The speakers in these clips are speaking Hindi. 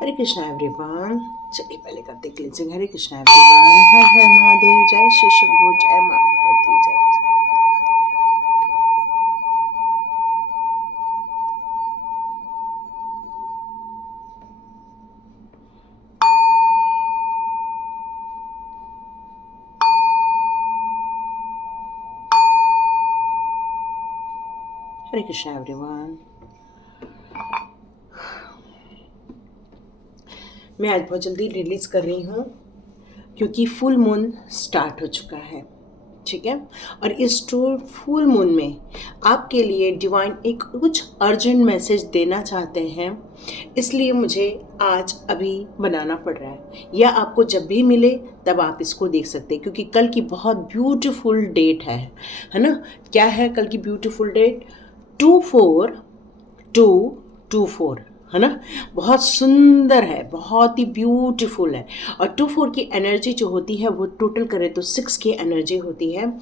हरे कृष्णा एवरीवन। चलिए पहले करते क्लींजिंग। हरे कृष्णा एवरीवन। हर हर महादेव। जय श्री शंभू। जय मां भगवती। जय हरे कृष्णा एवरीवन। मैं आज बहुत जल्दी रिलीज कर रही हूँ क्योंकि फुल मून स्टार्ट हो चुका है, ठीक है। और इस फुल मून में आपके लिए डिवाइन एक कुछ अर्जेंट मैसेज देना चाहते हैं, इसलिए मुझे आज अभी बनाना पड़ रहा है, या आपको जब भी मिले तब आप इसको देख सकते हैं, क्योंकि कल की बहुत ब्यूटीफुल डेट है ना। क्या है कल की ब्यूटीफुल डेट? 24/2/24, है ना। बहुत सुंदर है, बहुत ही ब्यूटीफुल है। और 24 की एनर्जी जो होती है वो टोटल करें तो 6 की एनर्जी होती है।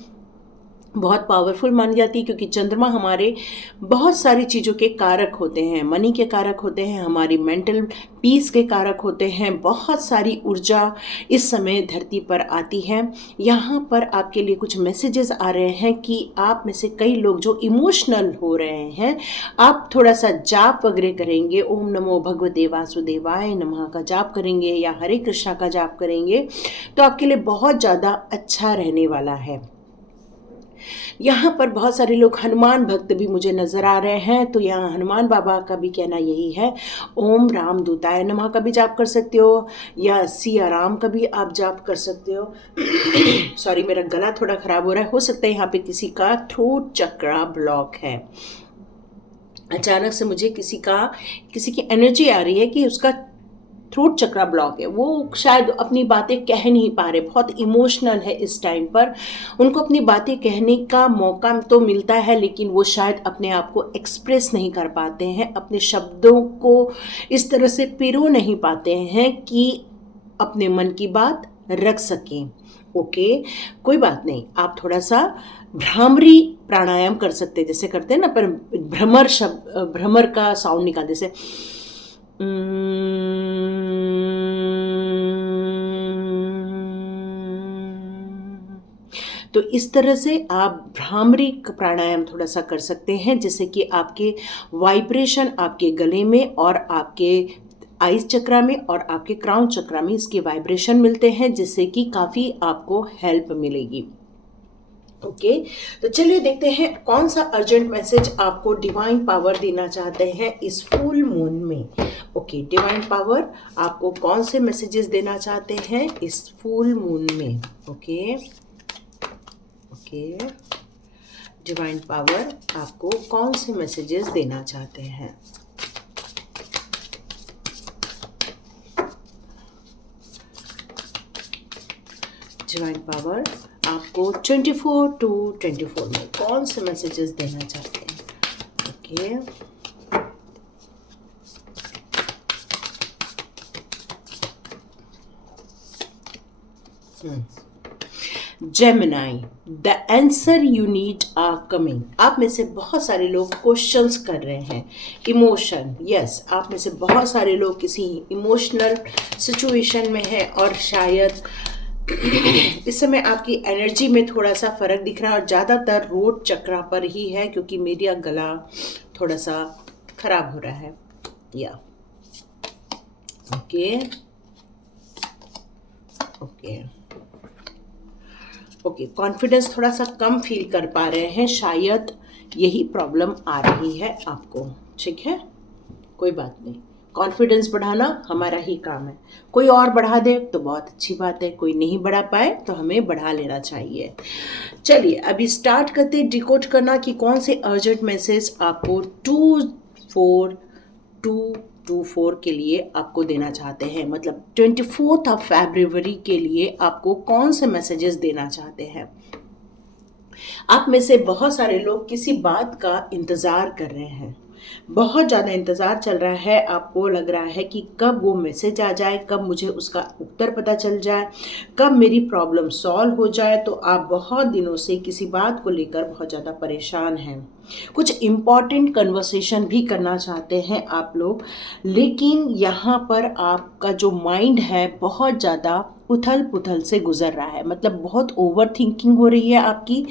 बहुत पावरफुल मानी जाती है क्योंकि चंद्रमा हमारे बहुत सारी चीज़ों के कारक होते हैं। मनी के कारक होते हैं, हमारी मेंटल पीस के कारक होते हैं। बहुत सारी ऊर्जा इस समय धरती पर आती है। यहाँ पर आपके लिए कुछ मैसेजेस आ रहे हैं कि आप में से कई लोग जो इमोशनल हो रहे हैं, आप थोड़ा सा जाप वगैरह करेंगे, ओम नमो भगवते वासुदेवाय नमः का जाप करेंगे या हरे कृष्णा का जाप करेंगे तो आपके लिए बहुत ज़्यादा अच्छा रहने वाला है। यहाँ पर बहुत सारे लोग हनुमान भक्त भी मुझे नज़र आ रहे हैं, तो यहाँ हनुमान बाबा का भी कहना यही है। ओम राम दूताय नमः का भी जाप कर सकते हो या सिया राम का भी आप जाप कर सकते हो। सॉरी, मेरा गला थोड़ा ख़राब हो रहा है। हो सकता है यहाँ पे किसी का थ्रोट चक्रा ब्लॉक है। अचानक से मुझे किसी की एनर्जी आ रही है कि उसका थ्रोट चक्रा ब्लॉक है। वो शायद अपनी बातें कह नहीं पा रहे, बहुत इमोशनल है इस टाइम पर। उनको अपनी बातें कहने का मौका तो मिलता है, लेकिन वो शायद अपने आप को एक्सप्रेस नहीं कर पाते हैं, अपने शब्दों को इस तरह से पिरो नहीं पाते हैं कि अपने मन की बात रख सकें। ओके, कोई बात नहीं। आप थोड़ा सा भ्रामरी प्राणायाम कर सकते हैं, जैसे करते हैं ना, पर भ्रमर का साउंड निकाल, जैसे तो इस तरह से आप भ्रामरी प्राणायाम थोड़ा सा कर सकते हैं, जिससे कि आपके वाइब्रेशन आपके गले में और आपके आइस चक्रा में और आपके क्राउन चक्रा में इसके वाइब्रेशन मिलते हैं, जिससे कि काफ़ी आपको हेल्प मिलेगी। ओके, तो चलिए देखते हैं कौन सा अर्जेंट मैसेज आपको डिवाइन पावर देना चाहते हैं इस फुल मून में। ओके, डिवाइन पावर आपको कौन से मैसेजेस देना चाहते हैं इस फुल मून में? ओके ओके, डिवाइन पावर आपको कौन से मैसेजेस देना चाहते हैं? डिवाइन पावर आपको 24/2/24 में कौन से मैसेजेस देना चाहते हैं? Okay, Gemini, the answer you need are coming. आप में से बहुत सारे लोग क्वेश्चंस कर रहे हैं। इमोशन, यस, आप में से बहुत सारे लोग किसी इमोशनल सिचुएशन में हैं और शायद इस समय आपकी एनर्जी में थोड़ा सा फर्क दिख रहा है, और ज़्यादातर रोट चक्रा पर ही है, क्योंकि मेरा गला थोड़ा सा खराब हो रहा है। या ओके ओके ओके, कॉन्फिडेंस थोड़ा सा कम फील कर पा रहे हैं, शायद यही प्रॉब्लम आ रही है आपको। ठीक है, कोई बात नहीं। कॉन्फिडेंस बढ़ाना हमारा ही काम है। कोई और बढ़ा दे तो बहुत अच्छी बात है, कोई नहीं बढ़ा पाए तो हमें बढ़ा लेना चाहिए। चलिए अभी स्टार्ट करते डिकोड करना कि कौन से अर्जेंट मैसेज आपको 24/2/24 के लिए आपको देना चाहते हैं, मतलब 24 फरवरी के लिए आपको कौन से मैसेजेस देना चाहते हैं। आप में से बहुत सारे लोग किसी बात का इंतज़ार कर रहे हैं, बहुत ज़्यादा इंतज़ार चल रहा है। आपको लग रहा है कि कब वो मैसेज आ जाए, कब मुझे उसका उत्तर पता चल जाए, कब मेरी प्रॉब्लम सॉल्व हो जाए। तो आप बहुत दिनों से किसी बात को लेकर बहुत ज़्यादा परेशान हैं। कुछ इम्पॉर्टेंट कन्वर्सेशन भी करना चाहते हैं आप लोग, लेकिन यहाँ पर आपका जो माइंड है बहुत ज़्यादा उथल पुथल से गुजर रहा है, मतलब बहुत ओवर थिंकिंग हो रही है आपकी,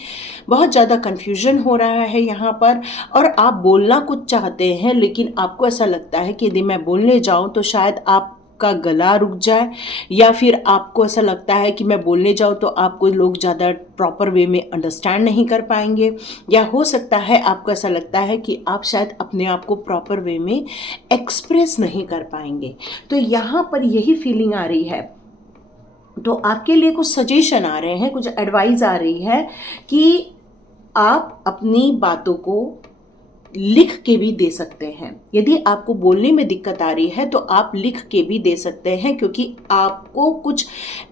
बहुत ज़्यादा कन्फ्यूजन हो रहा है यहाँ पर। और आप बोलना कुछ चाहते हैं, लेकिन आपको ऐसा लगता है कि यदि मैं बोलने जाऊँ तो शायद आपका गला रुक जाए, या फिर आपको ऐसा लगता है कि मैं बोलने जाऊँ तो आपको लोग ज़्यादा प्रॉपर वे में अंडरस्टैंड नहीं कर पाएंगे, या हो सकता है आपको ऐसा लगता है कि आप शायद अपने आप को प्रॉपर वे में एक्सप्रेस नहीं कर पाएंगे। तो यहाँ पर यही फीलिंग आ रही है। तो आपके लिए कुछ सजेशन आ रहे हैं, कुछ एडवाइस आ रही है कि आप अपनी बातों को लिख के भी दे सकते हैं। यदि आपको बोलने में दिक्कत आ रही है तो आप लिख के भी दे सकते हैं, क्योंकि आपको कुछ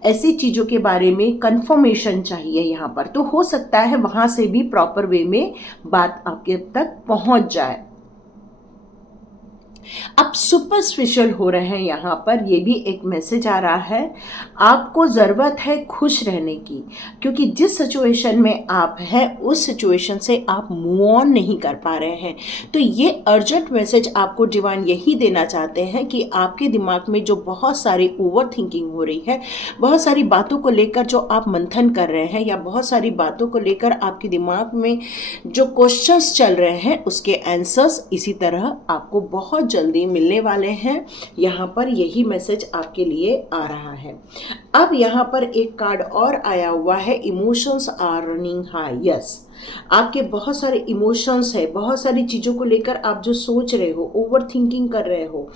ऐसी चीज़ों के बारे में कंफर्मेशन चाहिए यहाँ पर। तो हो सकता है वहाँ से भी प्रॉपर वे में बात आपके तक पहुँच जाए। आप सुपर स्पेशल हो रहे हैं यहाँ पर, ये भी एक मैसेज आ रहा है। आपको ज़रूरत है खुश रहने की, क्योंकि जिस सिचुएशन में आप हैं उस सिचुएशन से आप मूव ऑन नहीं कर पा रहे हैं। तो ये अर्जेंट मैसेज आपको डिवाइन यही देना चाहते हैं कि आपके दिमाग में जो बहुत सारी ओवर थिंकिंग हो रही है, बहुत सारी बातों को लेकर जो आप मंथन कर रहे हैं, या बहुत सारी बातों को लेकर आपके दिमाग में जो क्वेश्चंस चल रहे हैं, उसके आंसर्स इसी तरह आपको बहुत जल्दी मिलने वाले हैं। यहाँ पर यही मैसेज आपके लिए आ रहा है। अब यहाँ पर एक कार्ड और आया हुआ है, emotions are running high. Yes, आपके बहुत सारे इमोशंस है, बहुत सारी चीज़ों को लेकर आप जो सोच रहे हो, ओवर थिंकिंग कर रहे हो,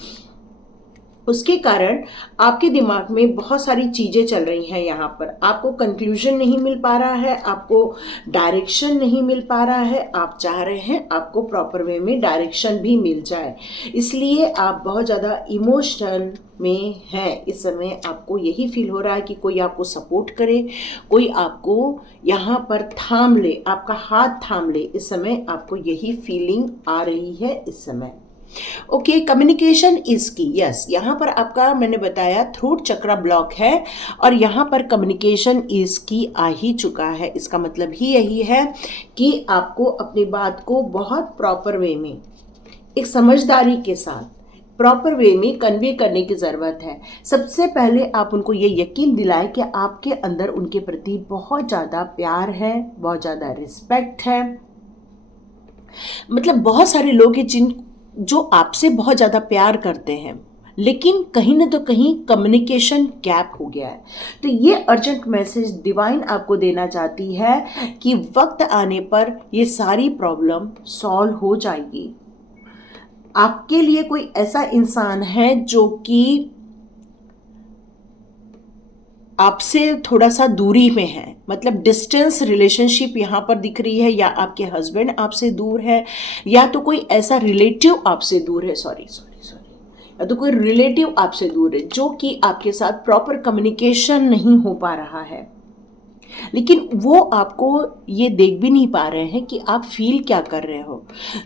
उसके कारण आपके दिमाग में बहुत सारी चीज़ें चल रही हैं। यहाँ पर आपको कंक्लूजन नहीं मिल पा रहा है, आपको डायरेक्शन नहीं मिल पा रहा है। आप चाह रहे हैं आपको प्रॉपर वे में डायरेक्शन भी मिल जाए, इसलिए आप बहुत ज़्यादा इमोशनल में हैं इस समय। आपको यही फील हो रहा है कि कोई आपको सपोर्ट करे, कोई आपको यहाँ पर थाम ले, आपका हाथ थाम ले। इस समय आपको यही फीलिंग आ रही है इस समय। ओके, कम्युनिकेशन इज की। यस, यहाँ पर आपका मैंने बताया थ्रोट चक्रा ब्लॉक है, और यहाँ पर कम्युनिकेशन इज की आ ही चुका है। इसका मतलब ही यही है कि आपको अपनी बात को बहुत प्रॉपर वे में, एक समझदारी के साथ प्रॉपर वे में कन्वे करने की ज़रूरत है। सबसे पहले आप उनको ये यकीन दिलाएं कि आपके अंदर उनके प्रति बहुत ज़्यादा प्यार है, बहुत ज़्यादा रिस्पेक्ट है। मतलब बहुत सारे लोग हैं जो आपसे बहुत ज़्यादा प्यार करते हैं, लेकिन कहीं ना तो कहीं कम्युनिकेशन गैप हो गया है। तो ये अर्जेंट मैसेज डिवाइन आपको देना चाहती है कि वक्त आने पर ये सारी प्रॉब्लम सॉल्व हो जाएगी। आपके लिए कोई ऐसा इंसान है जो कि आपसे थोड़ा सा दूरी में है, मतलब डिस्टेंस रिलेशनशिप यहाँ पर दिख रही है, या आपके हस्बैंड आपसे दूर है, या तो कोई ऐसा रिलेटिव आपसे दूर है, सॉरी, या तो कोई रिलेटिव आपसे दूर है जो कि आपके साथ प्रॉपर कम्युनिकेशन नहीं हो पा रहा है। लेकिन वो आपको ये देख भी नहीं पा रहे हैं कि आप फील क्या कर रहे हो।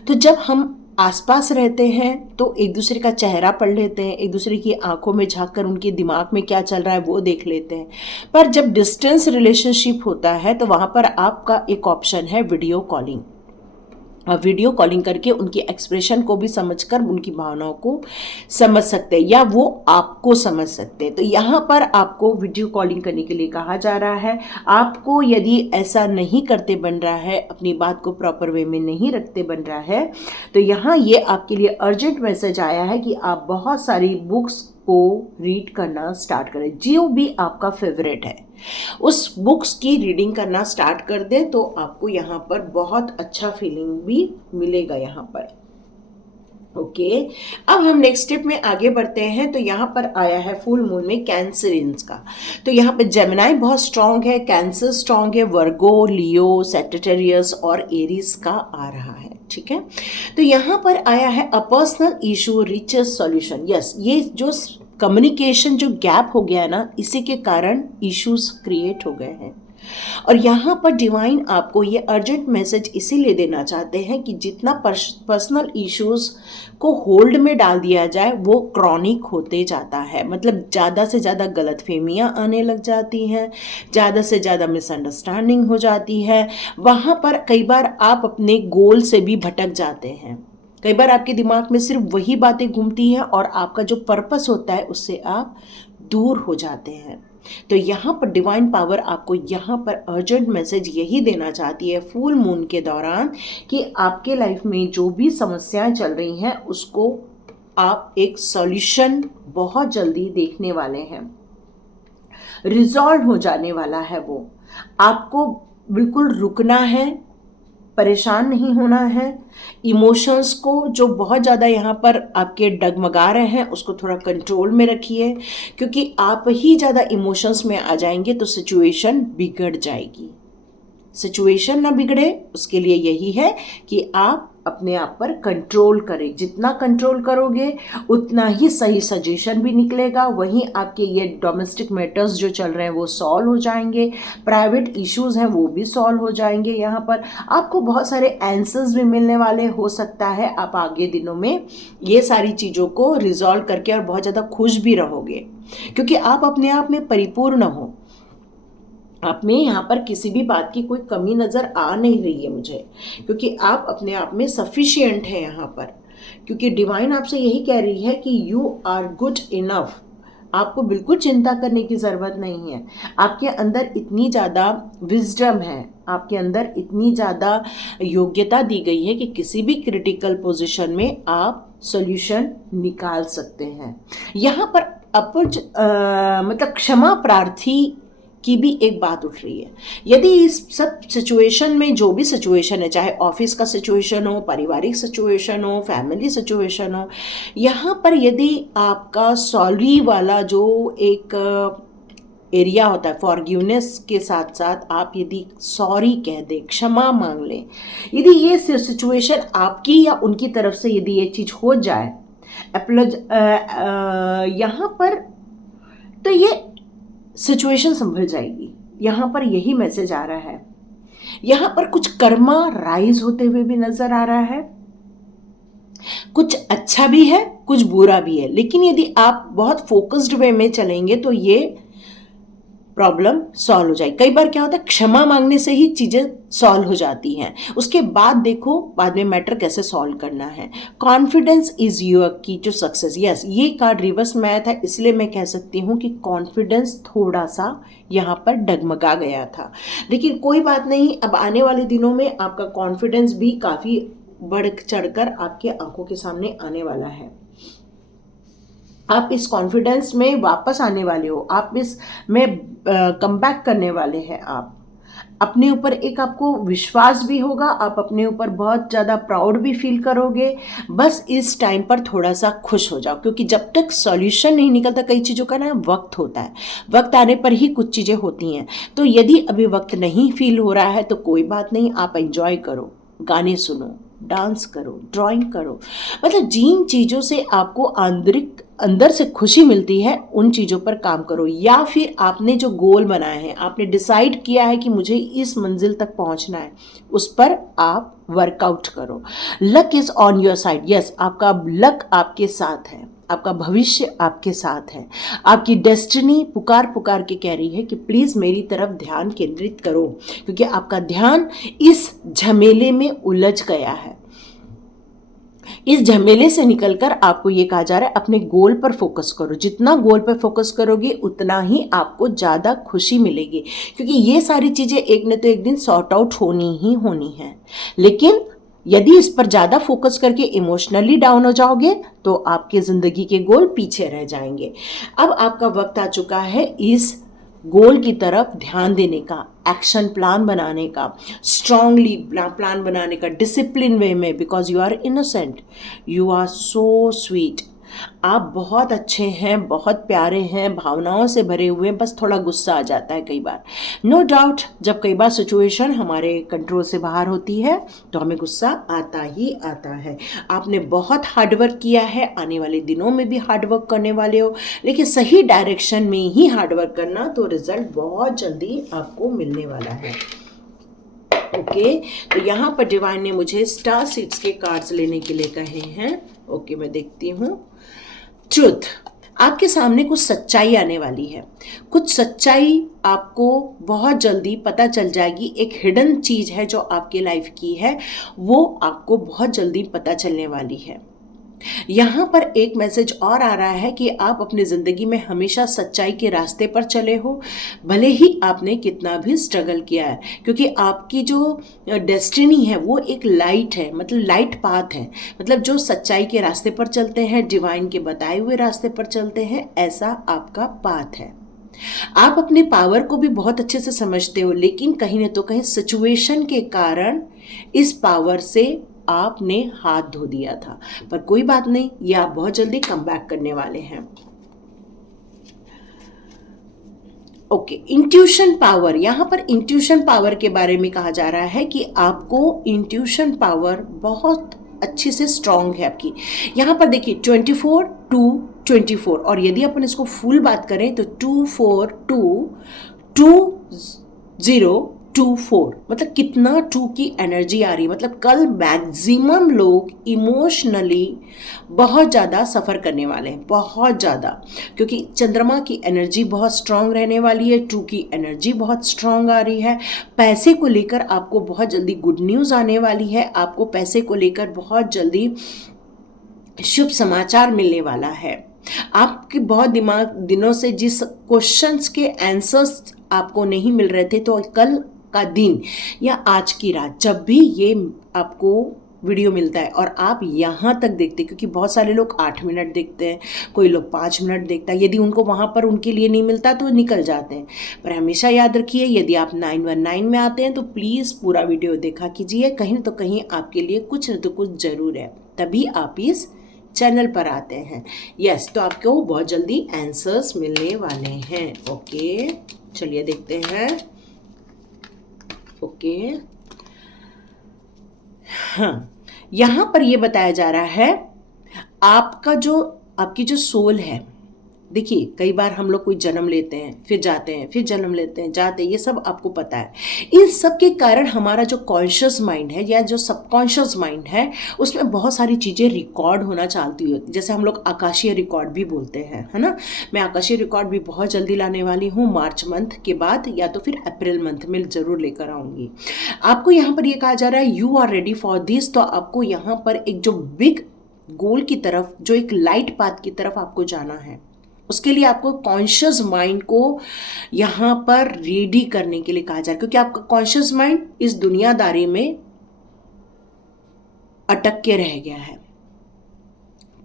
तो जब हम आसपास रहते हैं तो एक दूसरे का चेहरा पढ़ लेते हैं, एक दूसरे की आंखों में झांक कर उनके दिमाग में क्या चल रहा है वो देख लेते हैं। पर जब डिस्टेंस रिलेशनशिप होता है तो वहाँ पर आपका एक ऑप्शन है वीडियो कॉलिंग। वीडियो कॉलिंग करके उनकी एक्सप्रेशन को भी समझकर उनकी भावनाओं को समझ सकते हैं, या वो आपको समझ सकते हैं। तो यहाँ पर आपको वीडियो कॉलिंग करने के लिए कहा जा रहा है। आपको यदि ऐसा नहीं करते बन रहा है, अपनी बात को प्रॉपर वे में नहीं रखते बन रहा है, तो यहाँ ये आपके लिए अर्जेंट मैसेज आया है कि आप बहुत सारी बुक्स को रीड करना स्टार्ट करें। जो भी आपका फेवरेट है उस बुक्स की रीडिंग करना स्टार्ट कर दें, तो आपको यहाँ पर बहुत अच्छा फीलिंग भी मिलेगा यहाँ पर। ओके, अब हम नेक्स्ट स्टेप में आगे बढ़ते हैं। तो यहाँ पर आया है फुल मून में कैंसरियंस का। तो यहाँ पे जेमिनाई बहुत स्ट्रांग है, कैंसर स्ट्रांग है, वर्गो, लियो, सैजिटेरियस और एरीज का आ रहा है। ठीक है, तो यहाँ पर आया है a personal issue reaches solution. Yes, ये जो कम्युनिकेशन जो गैप हो गया है ना, इसी के कारण इश्यूज क्रिएट हो गए हैं। और यहाँ पर डिवाइन आपको ये अर्जेंट मैसेज इसीलिए देना चाहते हैं कि जितना पर्सनल इश्यूज को होल्ड में डाल दिया जाए वो क्रॉनिक होते जाता है, मतलब ज़्यादा से ज़्यादा गलतफहमियाँ आने लग जाती हैं, ज़्यादा से ज़्यादा मिसअंडरस्टैंडिंग हो जाती है। वहाँ पर कई बार आप अपने गोल से भी भटक जाते हैं, कई बार आपके दिमाग में सिर्फ वही बातें घूमती हैं और आपका जो पर्पस होता है उससे आप दूर हो जाते हैं। तो यहाँ पर डिवाइन पावर आपको यहाँ पर अर्जेंट मैसेज यही देना चाहती है फुल मून के दौरान कि आपके लाइफ में जो भी समस्याएं चल रही हैं उसको आप एक सॉल्यूशन बहुत जल्दी देखने वाले हैं, रिजॉल्व हो जाने वाला है। वो आपको बिल्कुल रुकना है, परेशान नहीं होना है। इमोशंस को जो बहुत ज़्यादा यहाँ पर आपके डगमगा रहे हैं उसको थोड़ा कंट्रोल में रखिए, क्योंकि आप ही ज़्यादा इमोशंस में आ जाएंगे तो सिचुएशन बिगड़ जाएगी। सिचुएशन ना बिगड़े उसके लिए यही है कि आप अपने आप पर कंट्रोल करें। जितना कंट्रोल करोगे उतना ही सही सजेशन भी निकलेगा, वहीं आपके ये डोमेस्टिक मैटर्स जो चल रहे हैं वो सॉल्व हो जाएंगे, प्राइवेट इश्यूज हैं वो भी सॉल्व हो जाएंगे। यहाँ पर आपको बहुत सारे आंसर्स भी मिलने वाले, हो सकता है आप आगे दिनों में ये सारी चीज़ों को रिजॉल्व करके और बहुत ज़्यादा खुश भी रहोगे, क्योंकि आप अपने आप में परिपूर्ण हो। आप में यहाँ पर किसी भी बात की कोई कमी नज़र आ नहीं रही है मुझे, क्योंकि आप अपने आप में सफिशिएंट है यहाँ पर, क्योंकि डिवाइन आपसे यही कह रही है कि यू आर गुड इनफ। आपको बिल्कुल चिंता करने की ज़रूरत नहीं है। आपके अंदर इतनी ज़्यादा विजडम है, आपके अंदर इतनी ज़्यादा योग्यता दी गई है कि किसी भी क्रिटिकल पोजीशन में आप सॉल्यूशन निकाल सकते हैं। यहाँ पर मतलब क्षमा प्रार्थी की भी एक बात उठ रही है। यदि इस सब सिचुएशन में जो भी सिचुएशन है, चाहे ऑफिस का सिचुएशन हो, पारिवारिक सिचुएशन हो, फैमिली सिचुएशन हो, यहाँ पर यदि आपका सॉरी वाला जो एक एरिया होता है, फॉरगिवनेस के साथ साथ आप यदि सॉरी कह दें, क्षमा मांग लें, यदि ये सिचुएशन आपकी या उनकी तरफ से यदि ये चीज़ हो जाए यहाँ पर, तो ये सिचुएशन संभल जाएगी। यहाँ पर यही मैसेज आ रहा है। यहाँ पर कुछ कर्मा राइज होते हुए भी नजर आ रहा है, कुछ अच्छा भी है कुछ बुरा भी है, लेकिन यदि आप बहुत फोकस्ड वे में चलेंगे तो ये प्रॉब्लम सॉल्व हो जाएगी। कई बार क्या होता है, क्षमा मांगने से ही चीज़ें सॉल्व हो जाती हैं, उसके बाद देखो बाद में मैटर कैसे सॉल्व करना है। कॉन्फिडेंस इज योर की टू सक्सेस। यस, ये कार्ड रिवर्स में आया था, इसलिए मैं कह सकती हूँ कि कॉन्फिडेंस थोड़ा सा यहाँ पर डगमगा गया था, लेकिन कोई बात नहीं। अब आने वाले दिनों में आपका कॉन्फिडेंस भी काफ़ी बढ़ चढ़कर आपके आंखों के सामने आने वाला है। आप इस कॉन्फिडेंस में वापस आने वाले हो, आप इस में कम बैक करने वाले हैं। आप अपने ऊपर एक आपको विश्वास भी होगा, आप अपने ऊपर बहुत ज़्यादा प्राउड भी फील करोगे। बस इस टाइम पर थोड़ा सा खुश हो जाओ, क्योंकि जब तक सॉल्यूशन नहीं निकलता, कई चीज़ों का ना वक्त होता है, वक्त आने पर ही कुछ चीज़ें होती हैं। तो यदि अभी वक्त नहीं फील हो रहा है तो कोई बात नहीं, आप एंजॉय करो, गाने सुनो, डांस करो, ड्राइंग करो, मतलब जिन चीज़ों से आपको आंतरिक अंदर से खुशी मिलती है उन चीज़ों पर काम करो। या फिर आपने जो गोल बनाए हैं, आपने डिसाइड किया है कि मुझे इस मंजिल तक पहुंचना है, उस पर आप वर्कआउट करो। Luck is on your side. Yes, आपका लक आपके साथ है, आपका भविष्य आपके साथ है, आपकी डेस्टिनी पुकार पुकार के कह रही है कि प्लीज़ मेरी तरफ ध्यान केंद्रित करो, क्योंकि आपका ध्यान इस झमेले में उलझ गया है। इस झमेले से निकलकर आपको ये कहा जा रहा है अपने गोल पर फोकस करो। जितना गोल पर फोकस करोगे उतना ही आपको ज़्यादा खुशी मिलेगी, क्योंकि ये सारी चीज़ें एक न तो एक दिन सॉर्ट आउट होनी ही होनी है। लेकिन यदि इस पर ज़्यादा फोकस करके इमोशनली डाउन हो जाओगे तो आपके ज़िंदगी के गोल पीछे रह जाएंगे। अब आपका वक्त आ चुका है इस गोल की तरफ ध्यान देने का, एक्शन प्लान बनाने का, स्ट्रांगली प्लान बनाने का, डिसिप्लिन वे में, because you are innocent, you are so sweet. आप बहुत अच्छे हैं, बहुत प्यारे हैं, भावनाओं से भरे हुए हैं, बस थोड़ा गुस्सा आ जाता है कई बार। नो डाउट, जब कई बार सिचुएशन हमारे कंट्रोल से बाहर होती है तो हमें गुस्सा आता ही आता है। आपने बहुत हार्डवर्क किया है, आने वाले दिनों में भी हार्डवर्क करने वाले हो, लेकिन सही डायरेक्शन में ही हार्डवर्क करना, तो रिजल्ट बहुत जल्दी आपको मिलने वाला है। ओके, तो यहाँ पर डिवाइन ने मुझे स्टार सीड्स के कार्ड्स लेने के लिए कहे हैं। ओके, मैं देखती हूँ। ट्रुथ, आपके सामने कुछ सच्चाई आने वाली है। कुछ सच्चाई आपको बहुत जल्दी पता चल जाएगी। एक हिडन चीज है जो आपके लाइफ की है, वो आपको बहुत जल्दी पता चलने वाली है। यहाँ पर एक मैसेज और आ रहा है कि आप अपनी ज़िंदगी में हमेशा सच्चाई के रास्ते पर चले हो, भले ही आपने कितना भी स्ट्रगल किया है, क्योंकि आपकी जो डेस्टिनी है वो एक लाइट है, मतलब लाइट पाथ है। मतलब जो सच्चाई के रास्ते पर चलते हैं, डिवाइन के बताए हुए रास्ते पर चलते हैं, ऐसा आपका पाथ है। आप अपने पावर को भी बहुत अच्छे से समझते हो, लेकिन कहीं न तो कहीं सिचुएशन के कारण इस पावर से आपने हाथ धो दिया था। पर कोई बात नहीं, ये आप बहुत जल्दी कम बैक करने वाले हैं। ओके, इंट्यूशन पावर, यहाँ पर इंट्यूशन पावर के बारे में कहा जा रहा है कि आपको इंट्यूशन पावर बहुत अच्छी से स्ट्रांग है आपकी। यहाँ पर देखिए 24 2 24, और यदि अपन इसको फुल बात करें तो 2 4 2 2 0 2 4, मतलब कितना 2 की एनर्जी आ रही है। मतलब कल मैक्सिमम लोग इमोशनली बहुत ज़्यादा सफ़र करने वाले हैं, बहुत ज़्यादा, क्योंकि चंद्रमा की एनर्जी बहुत स्ट्रांग रहने वाली है, 2 की एनर्जी बहुत स्ट्रांग आ रही है। पैसे को लेकर आपको बहुत जल्दी गुड न्यूज़ आने वाली है। आपको पैसे को लेकर बहुत जल्दी शुभ समाचार मिलने वाला है। आपके बहुत दिनों से जिस क्वेश्चंस के आंसर्स आपको नहीं मिल रहे थे, तो कल का दिन या आज की रात जब भी ये आपको वीडियो मिलता है और आप यहाँ तक देखते हैं, क्योंकि बहुत सारे लोग 8 मिनट देखते हैं, कोई लोग 5 मिनट देखता है, यदि उनको वहाँ पर उनके लिए नहीं मिलता तो निकल जाते हैं। पर हमेशा याद रखिए, यदि आप 919 में आते हैं तो प्लीज़ पूरा वीडियो देखा कीजिए, कहीं तो कहीं आपके लिए कुछ न तो कुछ ज़रूर है, तभी आप इस चैनल पर आते हैं। यस, तो आपको बहुत जल्दी आंसर्स मिलने वाले हैं। ओके, चलिए देखते हैं। ओके, हाँ, यहाँ पर ये बताया जा रहा है आपकी जो सोल है। देखिए, कई बार हम लोग कोई जन्म लेते हैं, फिर जाते हैं, फिर जन्म लेते हैं, जाते हैं, ये सब आपको पता है। इन सब के कारण हमारा जो कॉन्शियस माइंड है या जो सबकॉन्शियस माइंड है, उसमें बहुत सारी चीज़ें रिकॉर्ड होना चाहती होती, जैसे हम लोग आकाशीय रिकॉर्ड भी बोलते हैं, है ना। मैं आकाशीय रिकॉर्ड भी बहुत जल्दी लाने वाली हूँ, मार्च मंथ के बाद या तो फिर अप्रैल मंथ में ज़रूर लेकर आऊँगी। आपको यहाँ पर ये कहा जा रहा है you are ready for this. तो आपको यहाँ पर एक जो बिग गोल की तरफ, जो एक लाइट पाथ की तरफ आपको जाना है, उसके लिए आपको कॉन्शियस माइंड को यहाँ पर रेडी करने के लिए कहा जा रहा है, क्योंकि आपका कॉन्शियस माइंड इस दुनियादारी में अटक के रह गया है,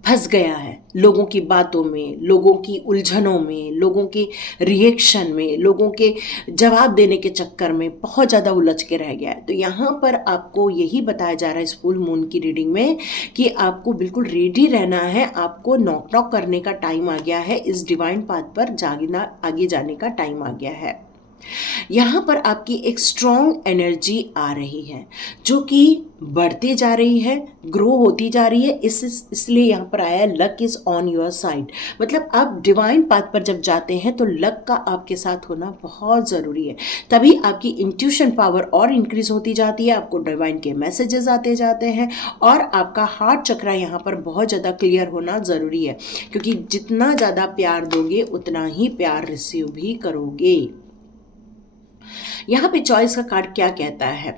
फंस गया है लोगों की बातों में, लोगों की उलझनों में, लोगों के रिएक्शन में, लोगों के जवाब देने के चक्कर में बहुत ज़्यादा उलझ के रह गया है। तो यहाँ पर आपको यही बताया जा रहा है इस फुल मून की रीडिंग में कि आपको बिल्कुल रेडी रहना है। आपको नॉक नॉक करने का टाइम आ गया है, इस डिवाइन पाथ पर आगे जाने का टाइम आ गया है। यहाँ पर आपकी एक स्ट्रॉन्ग एनर्जी आ रही है जो कि बढ़ती जा रही है, ग्रो होती जा रही है। इसलिए यहाँ पर आया luck is on your side. मतलब आप डिवाइन पाथ पर जब जाते हैं तो लक का आपके साथ होना बहुत ज़रूरी है, तभी आपकी इंट्यूशन पावर और इंक्रीज होती जाती है, आपको डिवाइन के मैसेजेस आते जाते हैं और आपका हार्ट चक्रा यहाँ पर बहुत ज़्यादा क्लियर होना ज़रूरी है, क्योंकि जितना ज़्यादा प्यार दोगे उतना ही प्यार रिसीव भी करोगे। यहाँ पे चॉइस का कार्ड क्या कहता है,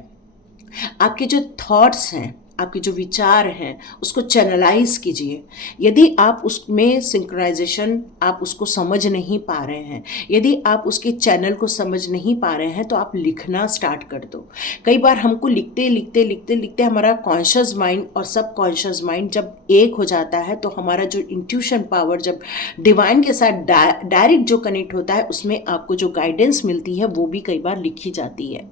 आपके जो थॉट्स हैं, आपके जो विचार हैं, उसको चैनलाइज कीजिए। यदि आप उसमें सिंक्रोनाइजेशन, आप उसको समझ नहीं पा रहे हैं, यदि आप उसके चैनल को समझ नहीं पा रहे हैं, तो आप लिखना स्टार्ट कर दो। कई बार हमको लिखते लिखते लिखते लिखते हमारा कॉन्शियस माइंड और सब कॉन्शियस माइंड जब एक हो जाता है, तो हमारा जो इंट्यूशन पावर जब डिवाइन के साथ डायरेक्ट जो कनेक्ट होता है, उसमें आपको जो गाइडेंस मिलती है वो भी कई बार लिखी जाती है।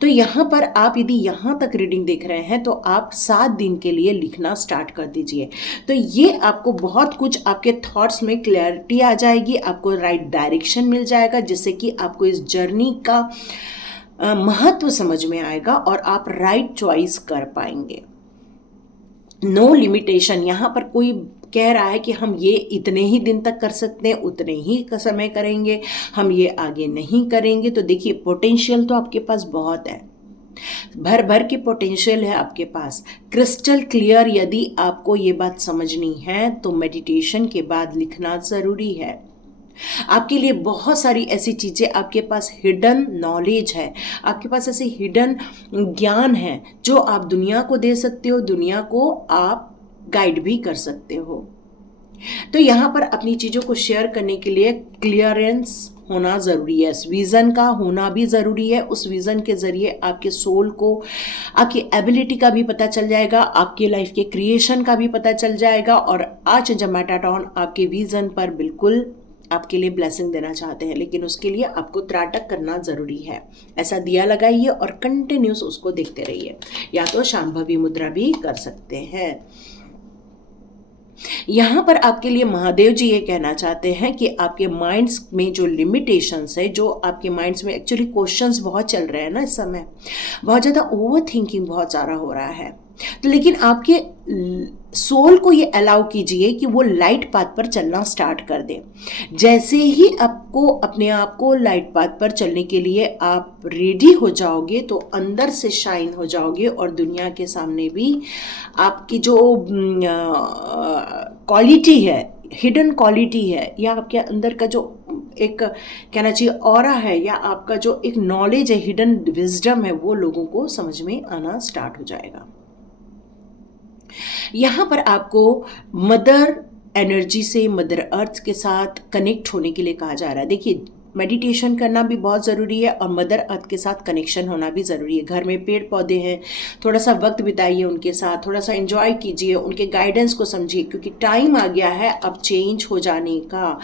तो यहाँ पर आप यदि यहाँ तक रीडिंग देख रहे हैं तो आप 7 दिन के लिए लिखना स्टार्ट कर दीजिए। तो ये आपको बहुत कुछ आपके थॉट्स में क्लैरिटी आ जाएगी, आपको राइट डायरेक्शन मिल जाएगा, जिससे कि आपको इस जर्नी का महत्व समझ में आएगा और आप राइट चॉइस कर पाएंगे। नो लिमिटेशन, यहाँ पर कोई कह रहा है कि हम ये इतने ही दिन तक कर सकते हैं, उतने ही का समय करेंगे, हम ये आगे नहीं करेंगे, तो देखिए पोटेंशियल तो आपके पास बहुत है, भर भर की पोटेंशियल है आपके पास, क्रिस्टल क्लियर। यदि आपको ये बात समझनी है तो मेडिटेशन के बाद लिखना ज़रूरी है। आपके लिए बहुत सारी ऐसी चीज़ें, आपके पास हिडन नॉलेज है, आपके पास ऐसे हिडन ज्ञान है जो आप दुनिया को दे सकते हो, दुनिया को आप गाइड भी कर सकते हो। तो यहाँ पर अपनी चीज़ों को शेयर करने के लिए क्लियरेंस होना ज़रूरी है, विज़न का होना भी ज़रूरी है। उस विज़न के ज़रिए आपके सोल को आपकी एबिलिटी का भी पता चल जाएगा, आपके लाइफ के क्रिएशन का भी पता चल जाएगा। और आज जब मेटाटॉन आपके विज़न पर बिल्कुल आपके लिए ब्लेसिंग देना चाहते हैं, लेकिन उसके लिए आपको त्राटक करना ज़रूरी है। ऐसा दिया लगाइए और कंटिन्यूस उसको देखते रहिए, या तो शांभवी मुद्रा भी कर सकते हैं। यहाँ पर आपके लिए महादेव जी ये कहना चाहते हैं कि आपके माइंड्स में जो लिमिटेशंस है, जो आपके माइंड्स में एक्चुअली क्वेश्चंस बहुत चल रहे हैं ना इस समय, बहुत ज़्यादा ओवर थिंकिंग बहुत ज़्यादा हो रहा है, तो लेकिन आपके सोल को ये अलाउ कीजिए कि वो लाइट पाथ पर चलना स्टार्ट कर दे। जैसे ही आपको अपने आप को लाइट पाथ पर चलने के लिए आप रेडी हो जाओगे, तो अंदर से शाइन हो जाओगे और दुनिया के सामने भी आपकी जो क्वालिटी है, हिडन क्वालिटी है, या आपके अंदर का जो एक कहना चाहिए ऑरा है, या आपका जो एक नॉलेज है, हिडन विजडम है, वो लोगों को समझ में आना स्टार्ट हो जाएगा। यहाँ पर आपको मदर एनर्जी से, मदर अर्थ के साथ कनेक्ट होने के लिए कहा जा रहा है। देखिए मेडिटेशन करना भी बहुत ज़रूरी है और मदर अर्थ के साथ कनेक्शन होना भी ज़रूरी है। घर में पेड़ पौधे हैं, थोड़ा सा वक्त बिताइए उनके साथ, थोड़ा सा एंजॉय कीजिए, उनके गाइडेंस को समझिए, क्योंकि टाइम आ गया है अब चेंज हो जाने का।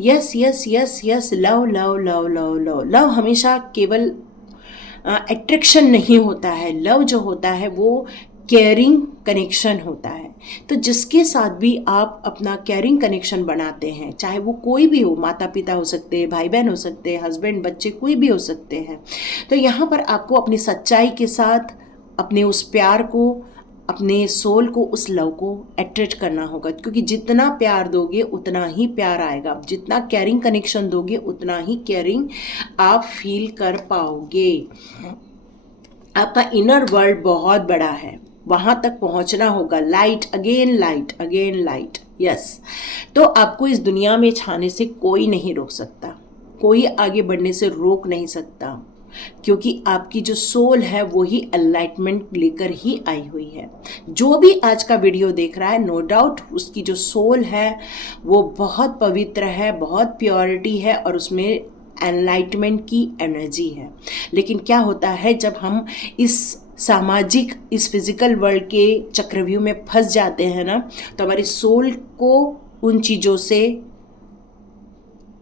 Yes yes yes yes, love love love love love love हमेशा केवल अट्रैक्शन नहीं होता है। लव जो होता है वो केयरिंग कनेक्शन होता है। तो जिसके साथ भी आप अपना केयरिंग कनेक्शन बनाते हैं, चाहे वो कोई भी हो, माता पिता हो सकते हैं, भाई बहन हो सकते हैं, हस्बैंड बच्चे, कोई भी हो सकते हैं, तो यहाँ पर आपको अपनी सच्चाई के साथ अपने उस प्यार को, अपने सोल को, उस लव को अट्रैक्ट करना होगा। क्योंकि जितना प्यार दोगे उतना ही प्यार आएगा, जितना केयरिंग कनेक्शन दोगे उतना ही केयरिंग आप फील कर पाओगे। आपका इनर वर्ल्ड बहुत बड़ा है, वहाँ तक पहुँचना होगा। Light again light again light, yes. तो आपको इस दुनिया में छाने से कोई नहीं रोक सकता, कोई आगे बढ़ने से रोक नहीं सकता, क्योंकि आपकी जो सोल है वो ही एनलाइटमेंट लेकर ही आई हुई है। जो भी आज का वीडियो देख रहा है, नो डाउट उसकी जो सोल है वो बहुत पवित्र है, बहुत प्योरिटी है और उसमें एनलाइटमेंट की एनर्जी है। लेकिन क्या होता है जब हम इस सामाजिक, इस फिजिकल वर्ल्ड के चक्रव्यूह में फंस जाते हैं ना, तो हमारी सोल को उन चीज़ों से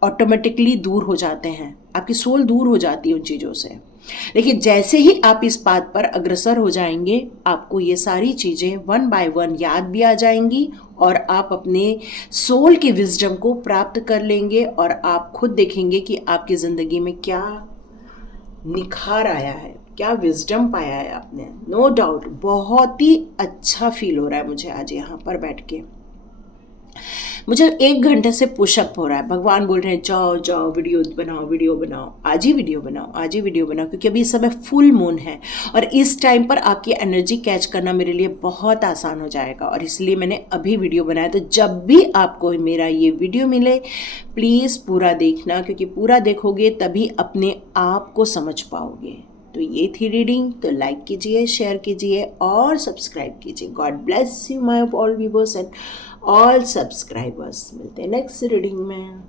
ऑटोमेटिकली दूर हो जाते हैं, आपकी सोल दूर हो जाती है उन चीज़ों से। लेकिन जैसे ही आप इस पाथ पर अग्रसर हो जाएंगे, आपको ये सारी चीज़ें वन बाय वन याद भी आ जाएंगी और आप अपने सोल की विजडम को प्राप्त कर लेंगे और आप खुद देखेंगे कि आपकी ज़िंदगी में क्या निखार आया है, क्या विजडम पाया है आपने। नो डाउट बहुत ही अच्छा फील हो रहा है मुझे आज यहाँ पर बैठ के। मुझे 1 घंटे से पुशअप हो रहा है, भगवान बोल रहे हैं जाओ जाओ वीडियो बनाओ, वीडियो बनाओ, आज ही वीडियो बनाओ, आज ही वीडियो बनाओ, क्योंकि अभी इस समय फुल मून है और इस टाइम पर आपकी एनर्जी कैच करना मेरे लिए बहुत आसान हो जाएगा और इसलिए मैंने अभी वीडियो बनाया। तो जब भी आपको मेरा ये वीडियो मिले प्लीज़ पूरा देखना, क्योंकि पूरा देखोगे तभी अपने आप को समझ पाओगे। तो ये थी रीडिंग, तो लाइक कीजिए, शेयर कीजिए और सब्सक्राइब कीजिए। God bless you my all viewers and all subscribers. मिलते हैं नेक्स्ट रीडिंग में।